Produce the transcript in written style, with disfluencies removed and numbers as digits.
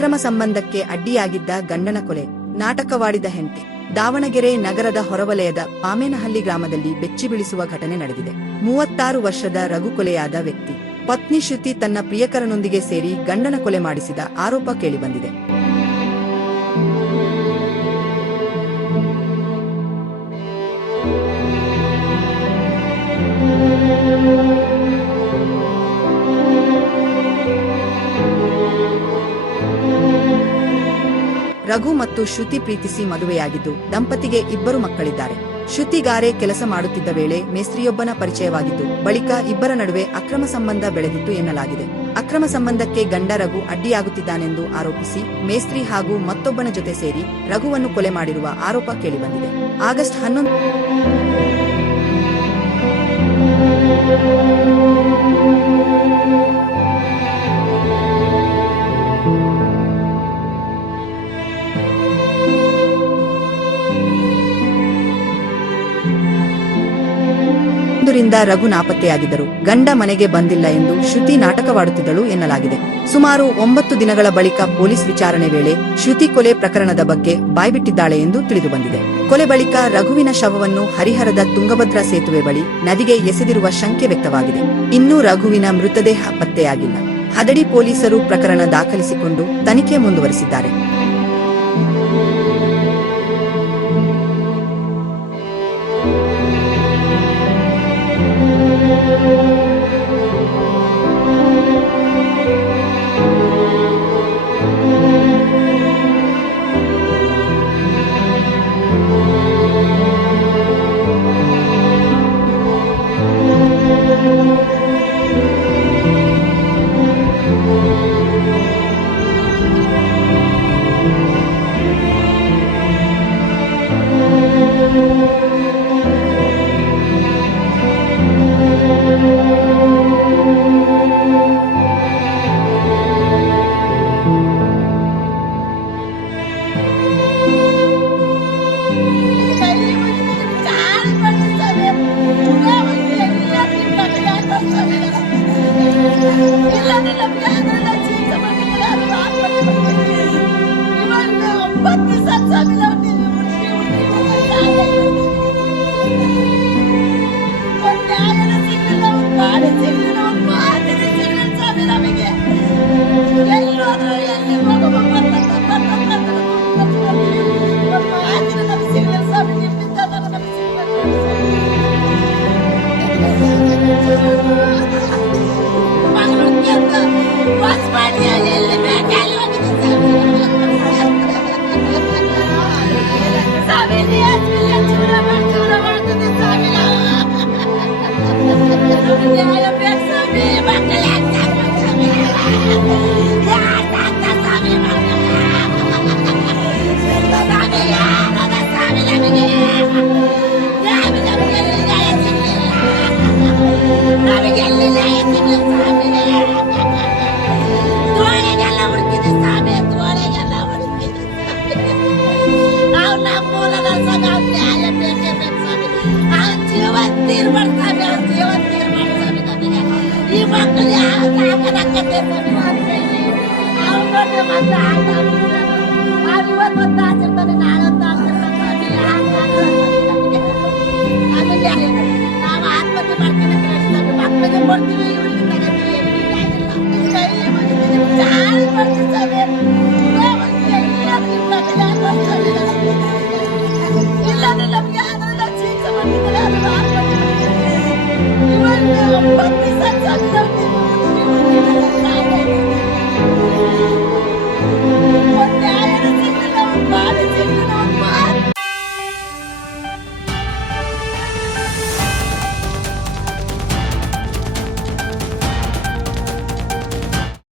ಅಕ್ರಮ ಸಂಬಂಧಕ್ಕೆ ಅಡ್ಡಿಯಾಗಿದ್ದ ಗಂಡನ ಕೊಲೆ, ನಾಟಕವಾಡಿದ ಹೆಂಡತಿ. ದಾವಣಗೆರೆ ನಗರದ ಹೊರವಲಯದ ಪಾಮೇನಹಳ್ಳಿ ಗ್ರಾಮದಲ್ಲಿ ಬೆಚ್ಚಿಬೀಳಿಸುವ ಘಟನೆ ನಡೆದಿದೆ. 36 ವರ್ಷದ ರಘು ಕೊಲೆಯಾದ ವ್ಯಕ್ತಿ. ಪತ್ನಿ ಶ್ರುತಿ ತನ್ನ ಪ್ರಿಯಕರನೊಂದಿಗೆ ಸೇರಿ ಗಂಡನ ಕೊಲೆ ಮಾಡಿಸಿದ ಆರೋಪ ಕೇಳಿಬಂದಿದೆ. ರಘು ಮತ್ತು ಶ್ರುತಿ ಪ್ರೀತಿಸಿ ಮದುವೆಯಾಗಿದ್ದು ದಂಪತಿಗೆ 2 ಮಕ್ಕಳಿದ್ದಾರೆ. ಶ್ರುತಿ ಗಾರೆ ಕೆಲಸ ಮಾಡುತ್ತಿದ್ದ ವೇಳೆ ಮೇಸ್ತ್ರಿಯೊಬ್ಬನ ಪರಿಚಯವಾಗಿದ್ದು ಬಳಿಕ ಇಬ್ಬರ ನಡುವೆ ಅಕ್ರಮ ಸಂಬಂಧ ಬೆಳೆದಿತ್ತು ಎನ್ನಲಾಗಿದೆ. ಅಕ್ರಮ ಸಂಬಂಧಕ್ಕೆ ಗಂಡ ರಘು ಅಡ್ಡಿಯಾಗುತ್ತಿದ್ದಾನೆಂದು ಆರೋಪಿಸಿ ಮೇಸ್ತ್ರಿ ಹಾಗೂ ಮತ್ತೊಬ್ಬನ ಜೊತೆ ಸೇರಿ ರಘುವನ್ನು ಕೊಲೆ ಮಾಡಿರುವ ಆರೋಪ ಕೇಳಿಬಂದಿದೆ. ಆಗಸ್ಟ್ 11 ರಿಂದ ರಘು ನಾಪತ್ತೆಯಾಗಿದ್ದರು. ಗಂಡ ಮನೆಗೆ ಬಂದಿಲ್ಲ ಎಂದು ಶ್ರುತಿ ನಾಟಕವಾಡುತ್ತಿದ್ದಳು ಎನ್ನಲಾಗಿದೆ. ಸುಮಾರು 9 ದಿನಗಳ ಬಳಿಕ ಪೊಲೀಸ್ ವಿಚಾರಣೆ ವೇಳೆ ಶ್ರುತಿ ಕೊಲೆ ಪ್ರಕರಣದ ಬಗ್ಗೆ ಬಾಯ್ಬಿಟ್ಟಿದ್ದಾಳೆ ಎಂದು ತಿಳಿದುಬಂದಿದೆ. ಕೊಲೆ ಬಳಿಕ ರಘುವಿನ ಶವವನ್ನು ಹರಿಹರದ ತುಂಗಭದ್ರಾ ಸೇತುವೆ ಬಳಿ ನದಿಗೆ ಎಸೆದಿರುವ ಶಂಕೆ ವ್ಯಕ್ತವಾಗಿದೆ. ಇನ್ನೂ ರಘುವಿನ ಮೃತದೇಹ ಪತ್ತೆಯಾಗಿಲ್ಲ. ಹದಡಿ ಪೊಲೀಸರು ಪ್ರಕರಣ ದಾಖಲಿಸಿಕೊಂಡು ತನಿಖೆ ಮುಂದುವರೆಸಿದ್ದಾರೆ. Thank you.